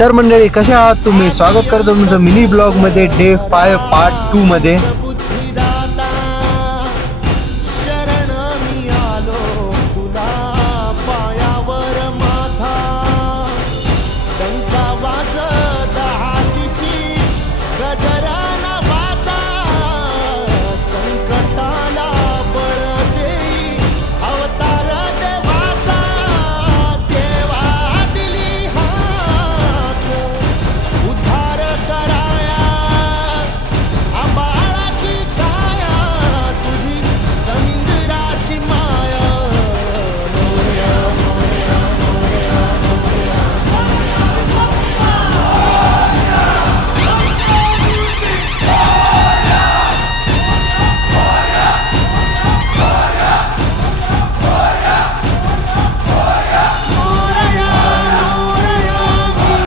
तर मंडळी कसे आहात तुम्ही? स्वागत करतो तुमचं मिनी ब्लॉग मध्ये डे 5 पार्ट 2 मध्ये.